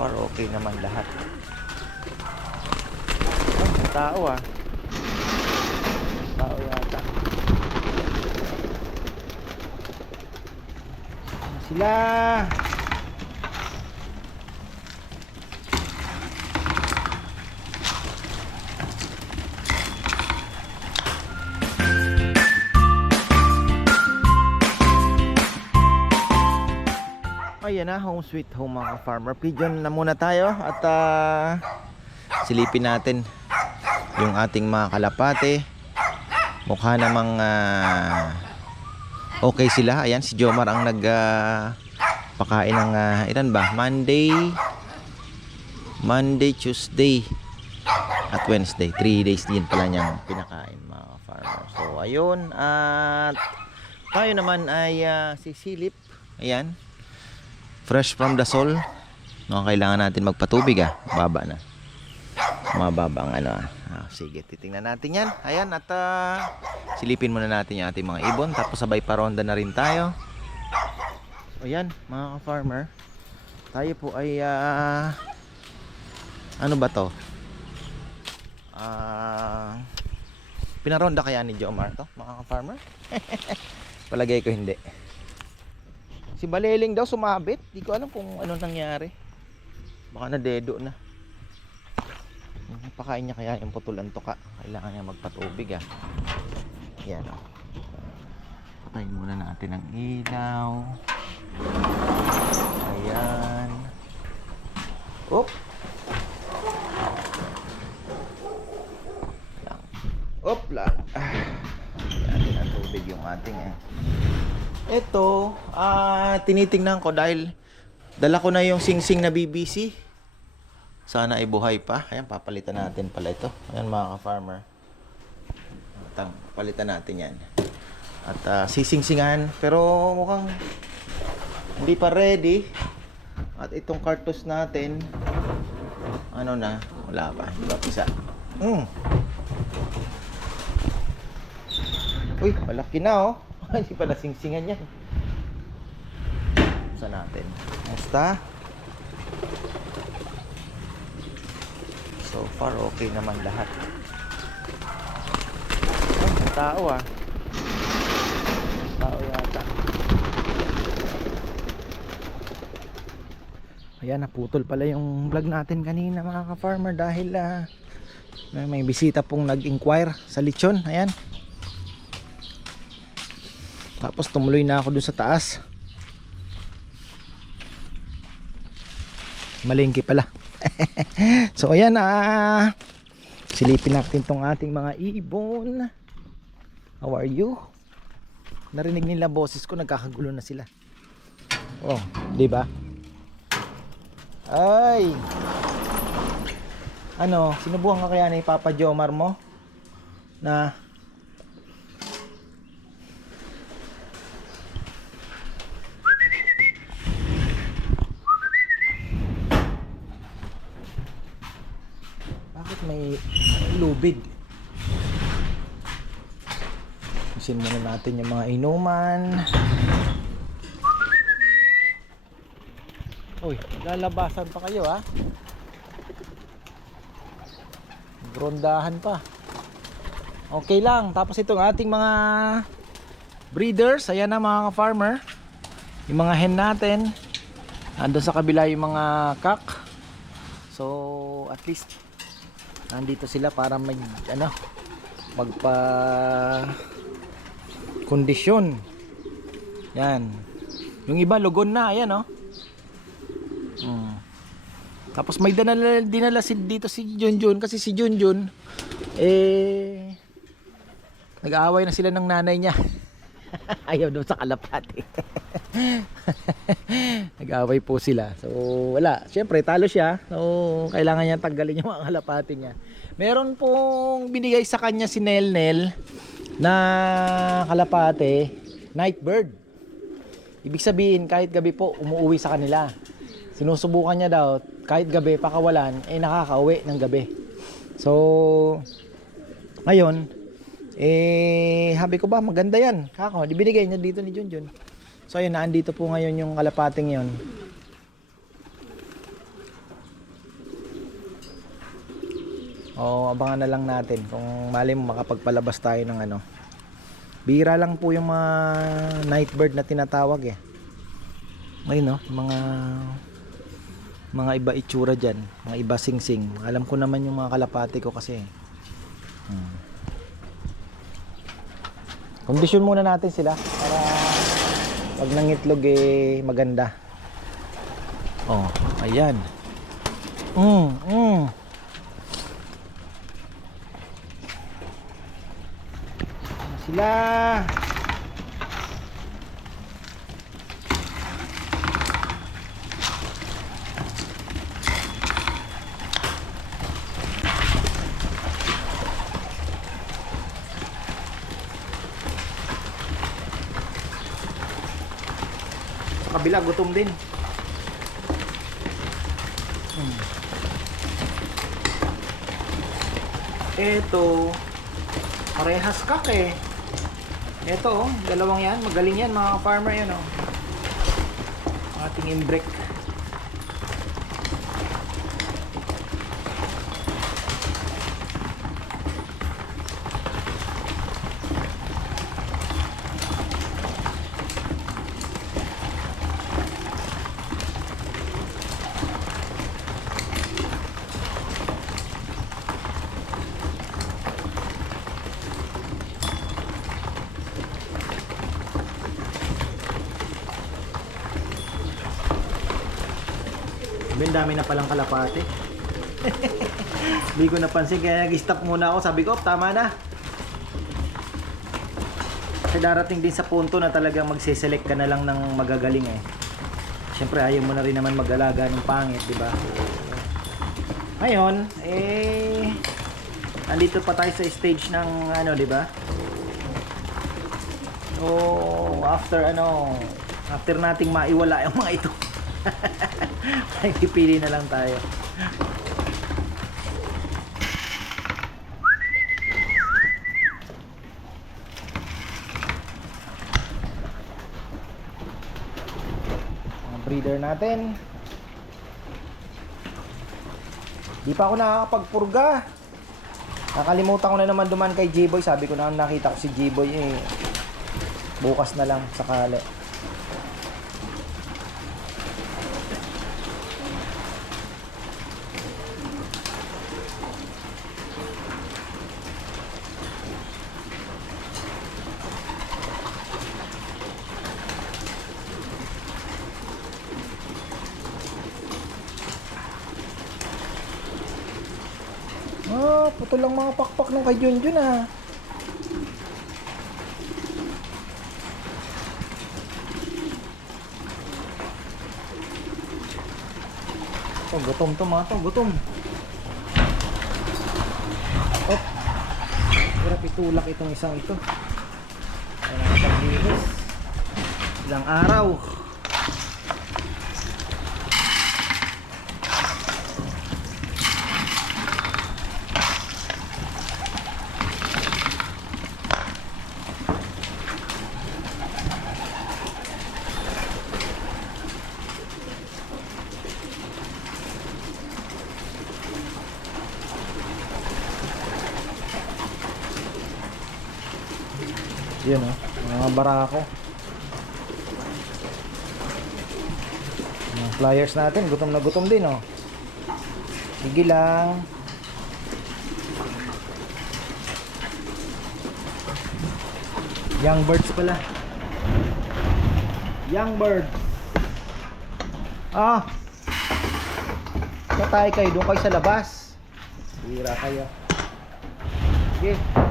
far okay naman lahat. Oh, tao ah. Tao yata. Sila? Ayan na, home sweet home mga farmer. Pigeon na muna tayo at ah, silipin natin yung ating mga kalapate. Mukha namang ah, okay sila. Ayan, si Jomar ang nag ah, pakain ng ah, ilan ba? Monday, Monday, Tuesday, at Wednesday. 3 days din pala niyang pinakain mga farmer. So, ayun. At tayo naman ay ah, sisilip. Ayan fresh from the soul. No, kailangan natin magpatubig ah. Baba na. Mababa ano ah. Ah, sige, titingnan natin yan. Ayan, at ah, silipin muna natin yung ating mga ibon. Tapos sabay paronda na rin tayo. Ayan, mga ka-farmer. Tayo po ay ah, ano ba to? Ah, pinaronda kaya ni Jomar to, mga ka-farmer? Palagay ko hindi. Si Baleling daw sumabit. Di ko alam kung ano nangyari. Baka nadedo na. Pakain niya kaya yung putulan tuka. Kailangan niya magpatubig ah. Yan o. Patayin muna natin ang ilaw. Ayan. Op. Lang. Op lang. Ah. Yan ang tubig yung ating eh. Ito, ah tinitingnan ko dahil dala ko na yung sing-sing na BBC. Sana ay buhay pa. Ayan, papalitan natin pala ito. Ayan mga ka-farmer. Palitan natin yan. At ah, sising-singan. Pero mukhang hindi pa ready. At itong cartouche natin, ano na, wala pa. Hindi pa pisa. Mm. Uy, malaki na oh. Hindi pa nasingsingan yan. Sa natin. Basta. So far, okay naman lahat. Oh, tao ah. Tao yata. Ayan, naputol pala yung vlog natin kanina mga ka-farmer dahil ah, may, may bisita pong nag-inquire sa lechon. Ayan. Tapos tumuloy na ako dun sa taas. Malingki pala. so ayan ah. Silipin natin tong ating mga ibon. How are you? Narinig nila boses ko, nagkakagulo na sila. Oh, di ba? Ay. Ano, sinubukan ka kaya ni Papa Jomar mo? Na may lubid? Isin muna natin yung mga inuman. Uy, lalabasan pa kayo ha? Grondahan pa. Okay lang. Tapos itong ating mga breeders. Ayan na mga farmer. Yung mga hen natin. Andun sa kabila yung mga kak. So, at least nandito sila para mag ano magpa kondisyon. Yan. Yung iba lugon na ayan oh. Hmm. tapos may dinala, dinala si, dito si Junjun kasi si Junjun eh nag-aaway na sila ng nanay niya ayaw daw sa kalapati nag-aaway po sila. So wala. Syempre talo siya. So kailangan niya tanggalin yung mga kalapati niya. Meron pong binigay sa kanya si Nel Nel na kalapate night bird ibig sabihin kahit gabi po umuwi sa kanila. Sinusubukan niya daw kahit gabi pakawalan eh nakakauwi ng gabi. So ngayon eh, habi ko ba, maganda yan. Kako, binigay niya dito ni Junjun. So, ayun, naandito po ngayon yung kalapating yon. O, abangan na lang natin kung mali mo makapagpalabas tayo ng ano. Bira lang po yung mga night bird na tinatawag eh. Ngayon, no? Mga mga iba itsura dyan. Mga iba singsing. -sing. Alam ko naman yung mga kalapati ko kasi. Eh. Hmm. Kondisyon muna natin sila para pag nangitlog eh maganda. Oh, ayan. Mm, mm. Sila. Kabila, gutom din. Hmm. Eto, parehas kak eh. Eto, oh, dalawang yan. Magaling yan mga farmer yan oh. Ating imbrek. Sabi, dami na palang kalapate. Hindi ko napansin kaya nag-stop muna ako. Sabi ko, "Oh, tama na. Kasi darating din sa punto na talagang magsiselect ka na lang ng magagaling eh. Siyempre ayaw mo na rin naman mag-alaga ng pangit, di ba? Ngayon, eh, andito pa tayo sa stage ng ano, di ba? So, after ano, after nating maiwala yung mga ito. Ay, pipili na lang tayo. Mga breeder natin. Di pa ako nakakapagpurga. Nakalimutan ko na naman duman kay J-Boy. Sabi ko na nakita ko si J-Boy eh. Bukas na lang sakali. Ah, putol lang mga pakpak ng kay Junjun ah. Oh, gutom to mga to, gutom. Oh. Hirap itulak itong isang ito. Kaya nakapag-inis. Ilang araw. Yun oh, mga barako. Mga flyers natin, gutom na gutom din oh. Sige lang. Young birds pala. Young bird. Ah. Patay kayo, doon kayo sa labas. Hira kayo. Sige. Uy,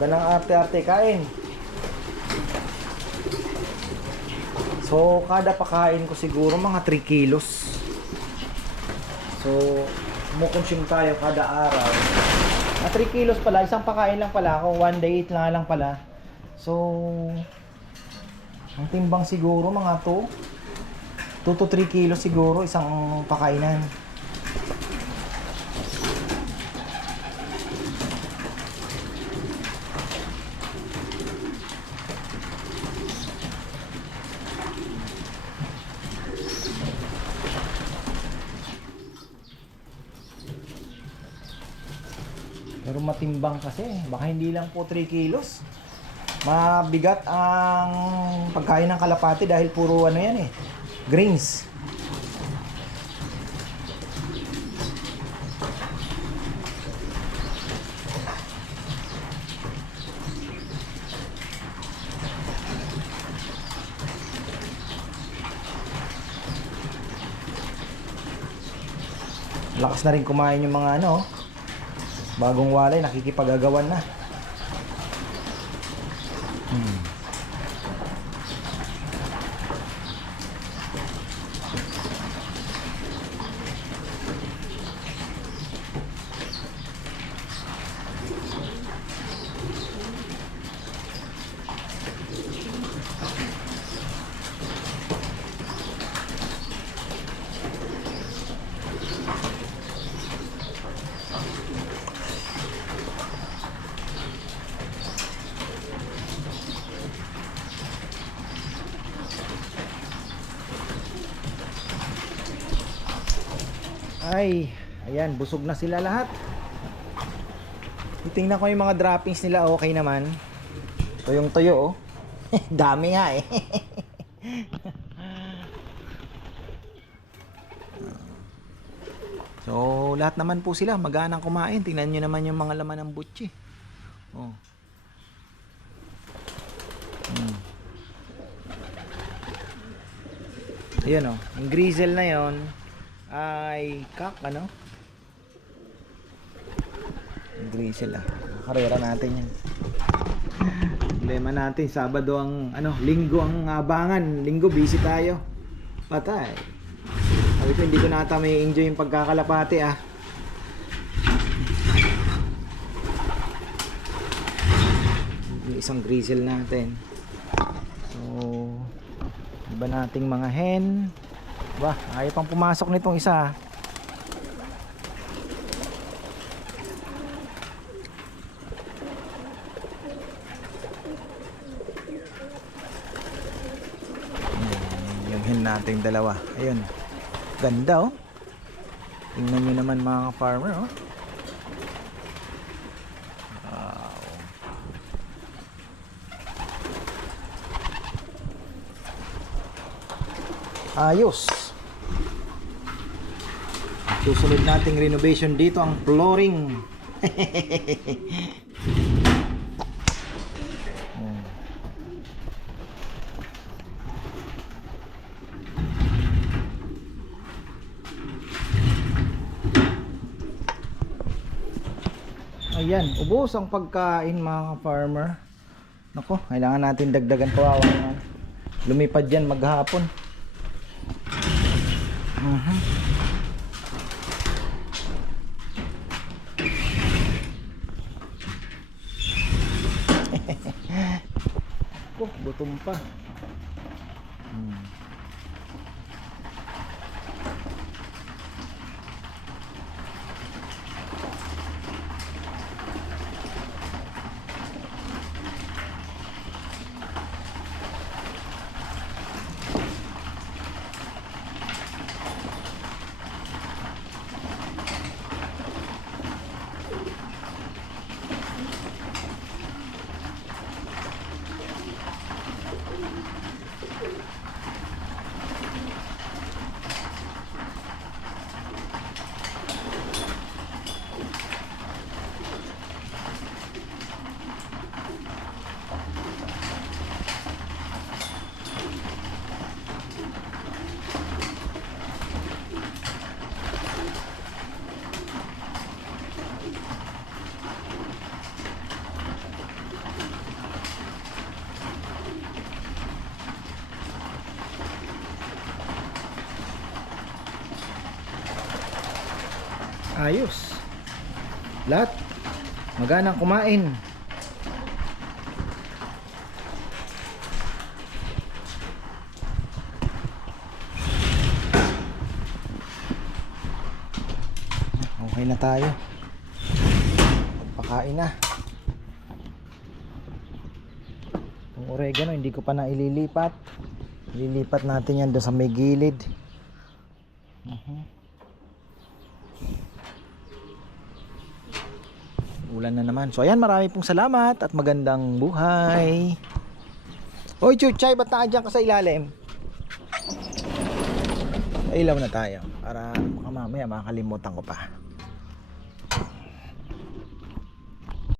ka nang arte-arte kain. So, kada pakain ko siguro mga 3 kilos. So, kumukonsume tayo kada araw. Ah, 3 kilos pala, isang pakain lang pala ako, one day eat lang lang pala. So, ang timbang siguro mga 2 2 to 3 kilos siguro isang pakainan. Pero matimbang kasi, baka hindi lang po 3 kilos. Mabigat ang pagkain ng kalapati dahil puro ano yan eh, grains. Lakas na rin kumain yung mga ano, bagong walay, nakikipagagawan na. Ay, ayan, busog na sila lahat. Titingnan ko yung mga droppings nila, okay naman. Ito yung tuyo, oh. Dami nga eh. so, lahat naman po sila, maganang kumain. Tingnan nyo naman yung mga laman ng butchi. Oh. Hmm. Ayan oh, yung grizzle na yon ay kak ano? Grizzle ah. Karera natin yan. Problema natin, Sabado ang, ano, Linggo ang abangan. Linggo, busy tayo. Patay. Sabi ko, hindi ko nata may enjoy yung pagkakalapati ah. Yung isang grizzle natin. So, iba nating mga hen. Ba, ayaw pang pumasok nitong isa. ah. Ayan, yung hen nating dalawa. Ayun. Ganda oh. Tingnan nyo naman mga farmer oh. Wow. Ayos. Susunod nating renovation dito ang flooring. Ayan, ubos ang pagkain mga farmer. Nako, kailangan natin dagdagan kawawa naman. Lumipad yan maghapon. Mhm. Oh, gutom pa. Ayos. Lahat. Maganang kumain. Okay na tayo. Pakain na. Yung oregano, hindi ko pa na ililipat. Ililipat natin yan doon sa may gilid. Ulan na naman. So ayan, marami pong salamat at magandang buhay. Oy, Chuchay, ba't nakadyan ka sa ilalim? Ilaw na tayo. Para baka mamaya makakalimutan ko pa.